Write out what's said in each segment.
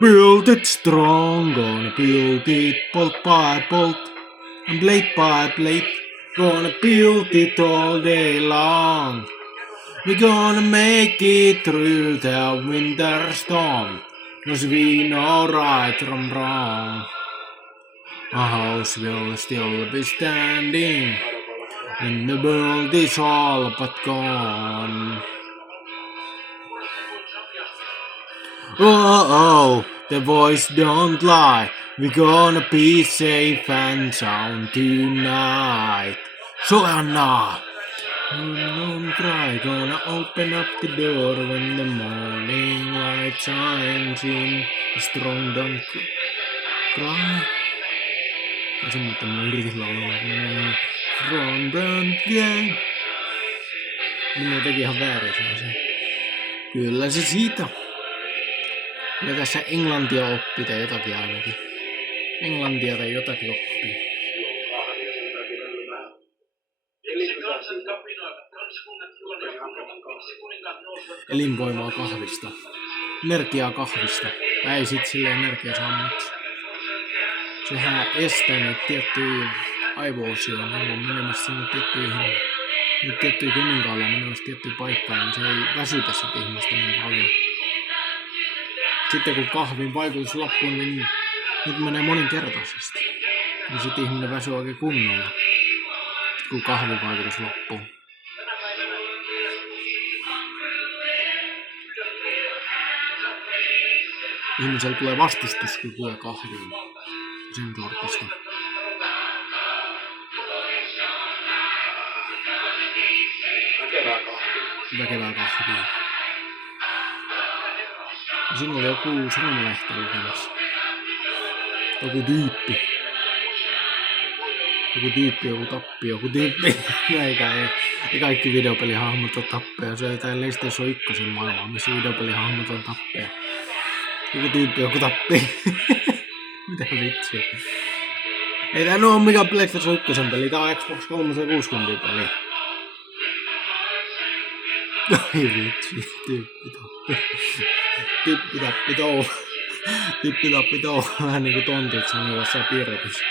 Build it strong, gonna build it bolt by bolt, and blade by blade, gonna build it all day long. We're gonna make it through the winter storm, 'cause we know right from wrong. Our house will still be standing when the world is all but gone. Oh, the voice don't lie. We're gonna be safe and sound tonight. So Anna, don't cry. Gonna open up the door when the morning light shines in. Strong don't cry. Se mutta mä yritin laulaa. Strong don't cry. Minä teki ihan väärin sen. Kyllä se siitä. Kyllä tässä englantia oppii tai jotakin ainakin. Englantia tai jotakin oppii. Elinvoimaa kahvista. Energiaa kahvista. Ei sit silleen energiaa saa, mutta sehän estää niitä tiettyjä aivo-osia. Ne on menemässä sinne tiettyjä kemikaaleja menemässä tiettyjä paikkaan, niin se ei väsytä sit ihmistä niin paljon. Sitten kun kahvin vaikutus loppuu, niin nyt menee moninkertaisesti. Ja sitten ihminen väsyy oikein kunnolla, kun kahvin vaikutus loppuu. Ihmisellä tulee vastustuskykyä kahviin. Sen sortista. Väkevää kahvia. Ja siinä oli joku sanomalehti lukemassa. Joku tyyppi, joku tyyppi. Ei kaikki videopelihahmot on tappeja. Se on jotain PlayStation 1 maailmaa, missä videopelihahmot on tappeja. Joku tyyppi, joku tappi. Mitä vitsiä. Ei tää oo mikään PlayStation 1 peli, tää on Xbox 360 peli. Ai vitsi, Tippi-tappi tou. Vähän niinku tontit sanoo jossain piirretys.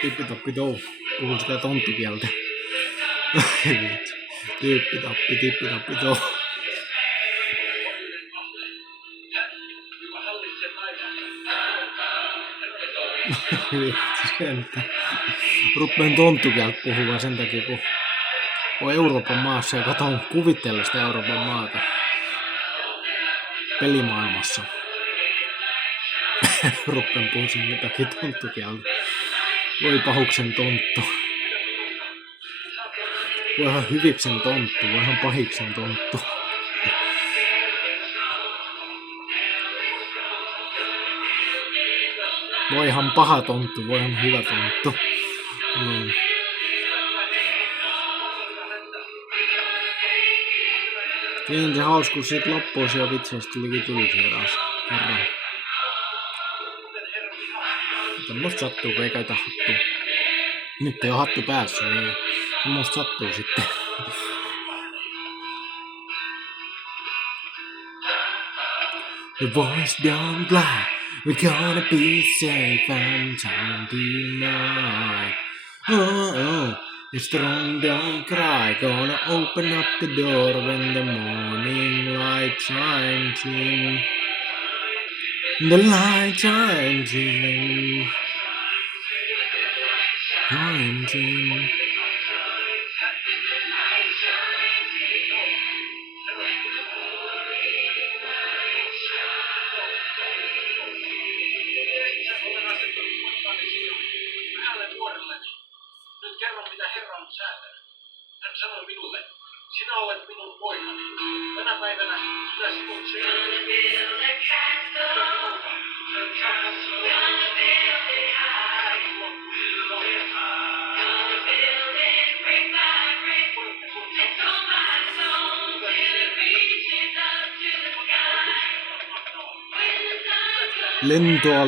Tippi-tappi tou. Puhun sitä tonttikieltä. Ai vitsi. Tippi-tappi tou. Vitsi sentä. Ruppeen tonttukieltä puhua sen takia, kun on Euroopan maassa ja katon kuvitteella sitä Euroopan maata pelimaailmassa. Ruppen puhuisin jotakin tonttukieltä. Voi pahuksen tonttu. Voihan hyviksen tonttu, voihan pahiksen tonttu. Voihan paha tonttu, voihan hyvä tonttu. Siinä se hauskuus sit loppuus ja vitseistä tulikin tylsiä taas kerran. Semmosta sattuu, kun ei käytä hattua. Nyt ei oo hattu päässä, niin semmosta sattuu sitten. The voice don't lie, we're gonna be safe and sound tonight. Oh, the strong don't cry, gonna open up the door when the morning light shines in. The light shines in. Shines in. Nyt kerron, mitä Herra on säätänyt. Hän sanoi minulle, sinä olet minun poikani. Tänä päivänä minä sinut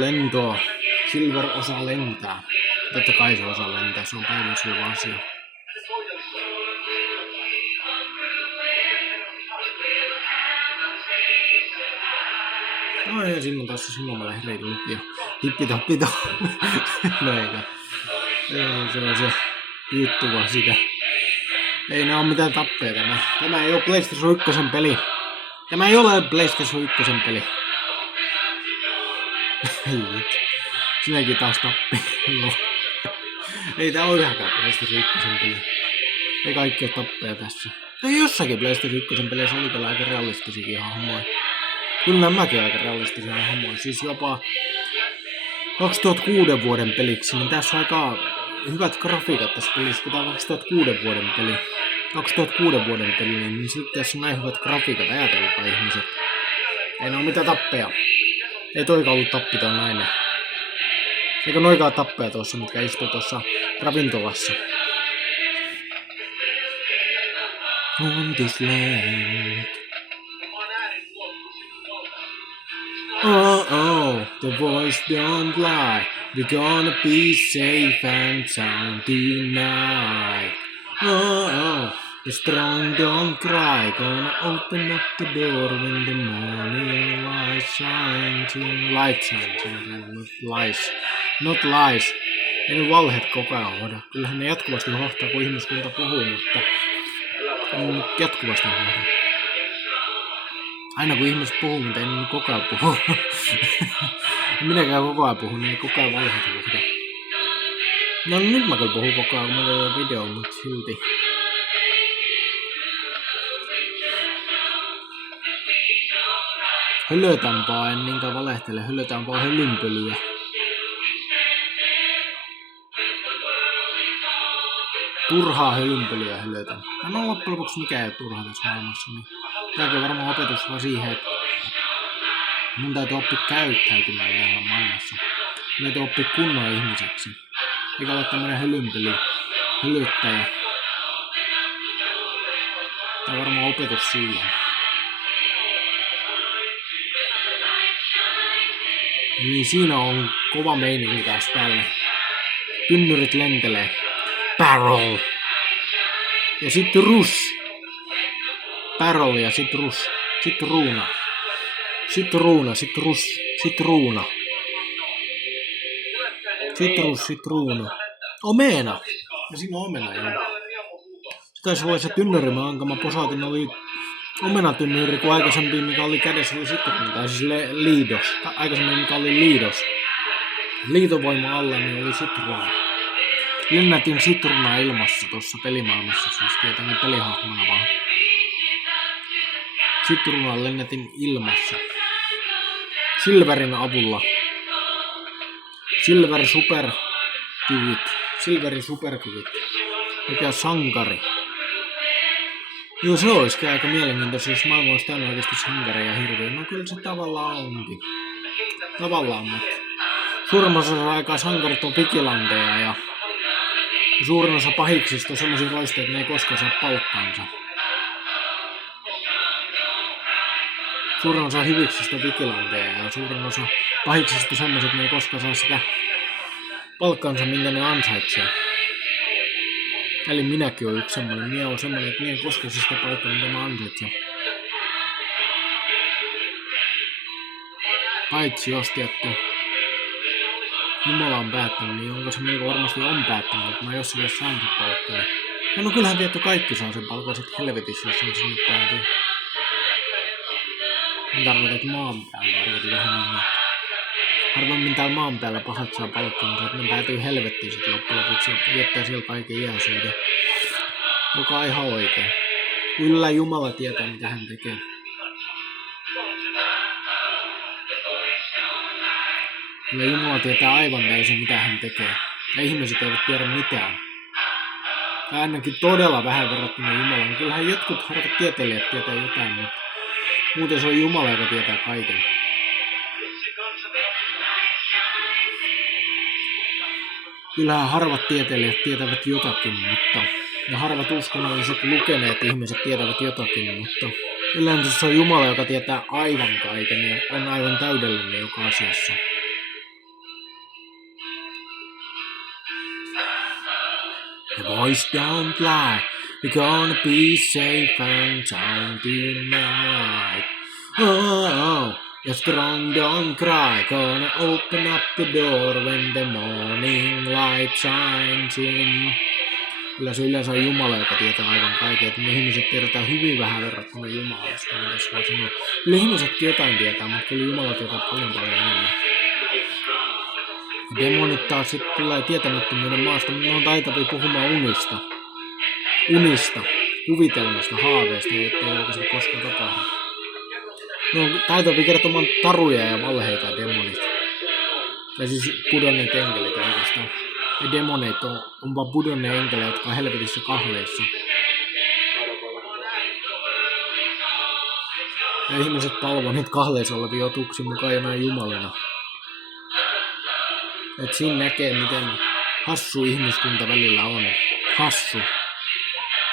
Lentoa. Silver osaa lentää. Totta kai se osaa lentää, se on päivänselvä asia. No ja siinä on taas se Sanomalehden reitilukija. Tippitoppito. No eikä. Se on se juttu vaan sitä. Ei nää oo mitään tappeja tämä. Tämä ei oo PlayStation 1 peli. Tämä ei ole PlayStation 1 peli. Sinäkin taas tappi. No. Ei tää oo yhäkään PlayStation 1 peli. Ei kaikki oo tappeja tässä. Tai jossakin PlayStation 1 peleissä oli kyllä aika realistisiakin hahmoja. Kyllä nämäkin aika realistisia hahmoja. Siis jopa 2006 vuoden peliksi, niin tässä on aika hyvät grafiikat tässä pelissä, kun tää on 2006 vuoden peli. 2006 vuoden peli, niin sitten tässä on näin hyvät grafiikat, ajatelkaa ihmiset. Ei ne oo mitään tappeja. Ei toikaan ollut tappi toi nainen. Eikä noikaan tappeja tuossa, mitkä istuu tuossa ravintolassa. On this land. Oh, the voice don't lie. We're gonna be safe and sound tonight. Oh, the strong don't cry. Gonna open up the door when the morning light shines. Light shines, not lies. Not lies. Ei ne valheet koko ajan hoida. Kyllähän ne jatkuvasti hohtaa, kun ihmiskunta puhuu, mutta ei ne jatkuvasti hoida. Aina kun ihmiset puhuu, mutta ei ne koko ajan puhu. Minäkään koko ajan puhun, niin ei koko ajan valheet puhuta. No nyt mä kyllä puhun koko ajan, kun mä teen videon, mutta silti. Hölötän vaan, en niinkään valehtele, hölötän vaan hölynpölyä. Turhaa hölynpölyä hölötän. No loppujen lopuksi mikään ei ole turhaa tässä maailmassa, niin tämäkin on varmaan opetus vaan siihen, että mun täytyy oppia käyttäytymään täällä maailmassa. Mun täytyy oppia kunnon ihmiseksi. Eikä ole tämmönen hölöttäjä. Tää on varmaan opetus siihen. Niin siinä on kova meininki taas päälle. Tynnyrit lentelee. Barrel. Ja sitten rus. Barrel ja sit rus. Sitruuna. Sitruuna, sitrus, sitruuna. Sitrus, sitruuna. Omena. Ja siinä on omena, joo. Se taisi olla se tynnyri, minkä mä posautin, oli omenatynnyri, kun aikaisemmin, mikä oli kädessä, oli sitruuna. Tai siis liidos. Aikaisemmin, mikä oli liidos. Liitovoima alla, niin oli sitruuna. Lennätin sitruunaa ilmassa tuossa pelimaailmassa, siis tietenkin pelihahmona vaan. Sitruunaa lennätin ilmassa. Silverin avulla. Silverin superkyvyt. Mikä sankari. Joo, se olisikin aika mielenkiintoista, jos maailma olisi täynnä oikeasti sankareja hirveä. No kyllä se tavallaan onkin. Tavallaan, mutta suurin osa aikaa sankarit on vigilanteja ja suurin osa pahiksista on sellaisia roistoja, että ne ei koskaan saa palkkaansa. Suurin osa hyviksistä on vigilanteja ja suurin osa pahiksista on sellaiset, että ne ei koskaan saa sitä palkkaansa, minkä ne ansaitsee. Eli minäkin olen yksi semmoinen. Minä olen semmoinen, että minä en koskaan sitä palkkaa, mitä mä ansaitsen. Paitsi jos tietty Jumala on päättänyt, niin onko se minkä varmasti on päättänyt, että mä jossain vaiheessa saan sen palkkaa. Ja no kyllähän tietty kaikki saa sen palkkaa sit helvetissä, jos on sinne päätyy. En tarkoita, että maan päällä tarkoitin vähän niin. Harvemmin täällä maan päällä pahat saa palkkaansa, että ne päätyy helvettiin sit loppujen lopuksi ja viettää siellä kaiken iäisyyden. Joka on ihan oikein. Kyllä Jumala tietää, mitä hän tekee. Kyllä Jumala tietää aivan täysin, mitä hän tekee. Ja ihmiset eivät tiedä mitään. Tai ainakin todella vähän verrattuna Jumalaan. Kyllähän jotkut harvat tieteilijät tietää jotain, mutta muuten se on Jumala, joka tietää kaiken. Kyllähän harvat tieteilijät tietävät jotakin, mutta ja harvat uskonnolliset lukeneet ihmiset tietävät jotakin, mutta yleensä se on Jumala, joka tietää aivan kaiken ja on aivan täydellinen joka asiassa. The voice don't lie, we're gonna be safe and sound tonight. Oh, Ja strong don't cry, gonna open up the door when the morning light shines in. Kyllä se yleensä on Jumala, joka tietää aivan kaiken. Että me ihmiset tiedetään hyvin vähän verrattuna Jumalasta, mitä tässä voi sanoa. Kyllä ihmisetkin jotain tietää, mutta kyllä Jumala tietää paljon enemmän. Demonit taas sitten tulee tietämättömyyden maasta, mutta ne on taitavia puhumaan unista, kuvitelmista, haaveista, joita ei oikeasti koskaan tapahdu. Ne on taitavia kertomaan taruja ja valheita, demonit. Tai siis pudonneet enkelit oikeastaan. Ja demonit on vaan pudonneet enkelejä, jotka on helvetissä kahleissa. Ja ihmiset palvoo niitä kahleissa olevia otuksia mukaan jonain jumalina. Et siinä näkee, miten hassu ihmiskunta välillä on. Hassu.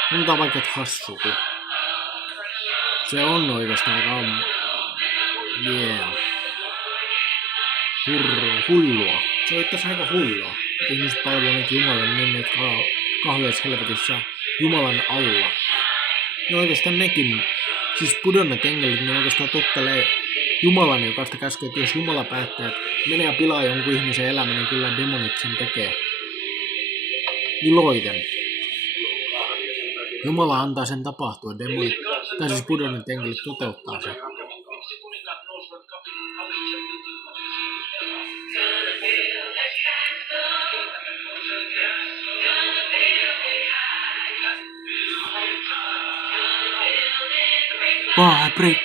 Sanotaan vaikka, että hassu. Se on oikeastaan aika... Hullua. Se on itse aika hullua. Ihmiset palvoo niitä Jumalan niin, että kahleissa helvetissä Jumalan alla. Ja oikeastaan nekin, siis pudonneet enkelit, ne oikeastaan tottelee Jumalan jokaista käskyä, että jos Jumala päättää, että menee ja pilaa jonkun ihmisen elämän, niin kyllä demonit sen tekee. Iloiten. Jumala antaa sen tapahtua, demonit, tai siis pudonneet enkelit toteuttaa sen. By brick,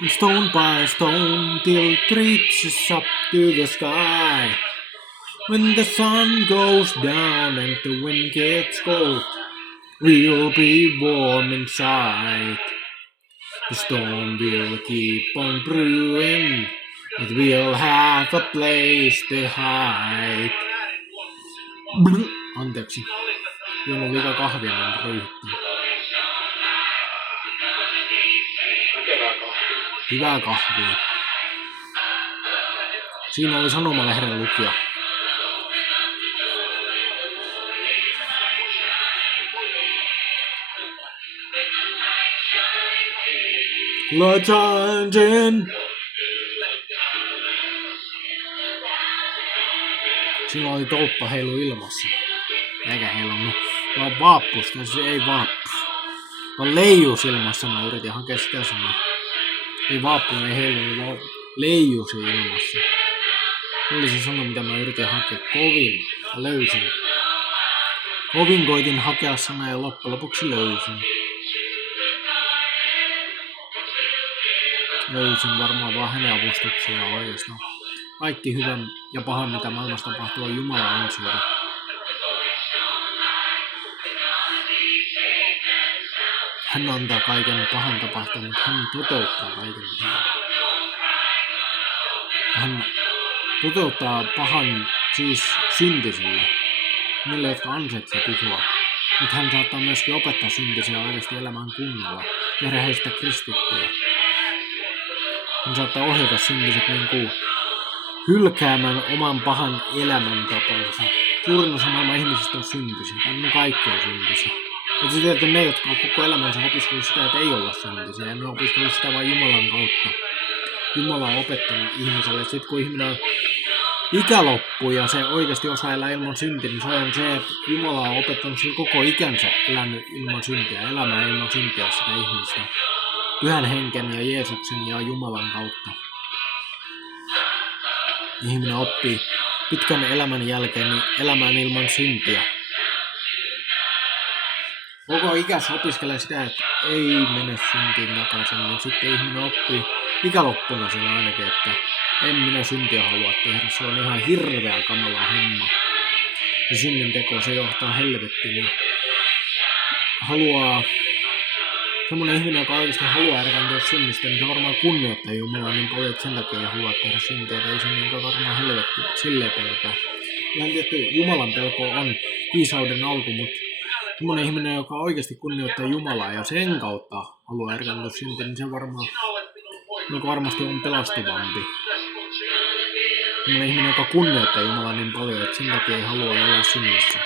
and stone by stone, till it reaches up to the sky. When the sun goes down and the wind gets cold, we'll be warm inside. The storm will keep on brewing, but we'll have a place to hide. Anteeksi, juonut liikaa kahvia, niin röyhtyy. Hyvää kahvia. Siinä oli sanomalehden lukija. Light shines in. Siinä oli tolppa heilu ilmassa. Eikä heilunut, vaan vaappusta. Se ei vaappu. Vaan leijus ilmassa, mä yritin hakea sitä sanaa. Ei vaappu, ei heilunut, vaan leijusi ilmassa. Se oli se sana, mitä mä yritin hakea. Kovin. Ja löysin. Kovin koitin hakea sanaa ja loppujen lopuksi löysin. Löysin varmaan vaan hänen avustuksiaan oikeastaan. Kaikki hyvän ja pahan, mitä maailmassa tapahtuu, on Jumalan ansiota. Hän antaa kaiken pahan tapahtua, mutta hän toteuttaa kaiken hyvän. Hän toteuttaa pahan siis syntisille, niille, jotka ansaitsee tuhua. Mutta hän saattaa myöskin opettaa syntisiä oikeasti elämään kunnolla, tehdä heistä kristittyjä. Hän saattaa ohjata syntiset niin kuin hylkäämään oman pahan elämäntapansa. Suurin osa maailman ihmisistä on syntisiä, ne kaikki on syntisiä. Ja sitten että ne, jotka on koko elämänsä opiskellut sitä, että ei olla syntisiä, ja ne on opiskellut sitä vain Jumalan kautta. Jumala on opettanut ihmiselle, että sitten kun ihminen on ikä loppuu ja se oikeasti osaa elää ilman syntiä, niin se on se, että Jumala on opettanut sille koko ikänsä elänyt ilman syntiä, elämään ilman syntiä sitä ihmistä. Pyhän henken ja Jeesuksen ja Jumalan kautta. Ihminen oppii pitkän elämän jälkeen niin elämään ilman syntiä. Koko ikänsä opiskelee sitä, että ei mene syntiin takaisin, niin sitten ihminen oppii ikäloppuna sillä ainakin, että en minä syntiä halua tehdä. Se on ihan hirveä kamala homma. Se synnin teko, se johtaa helvettiin. Niin semmoinen ihminen, joka oikeasti haluaa erkaantua synnistä, niin se varmaan kunnioittaa Jumalaa niin paljon, että sen takia ei halua tehdä syntiä. Että ei se niin varmaan helvetti silleen pelkää. Ihan tietty Jumalan pelko on viisauden alku, mutta semmoinen ihminen, joka oikeasti kunnioittaa Jumalaa ja sen kautta haluaa erkaantua syntiä, niin se varmasti on pelastuvampi. Semmoinen ihminen, joka kunnioittaa Jumalaa niin paljon, että sen takia ei halua elää synnissä.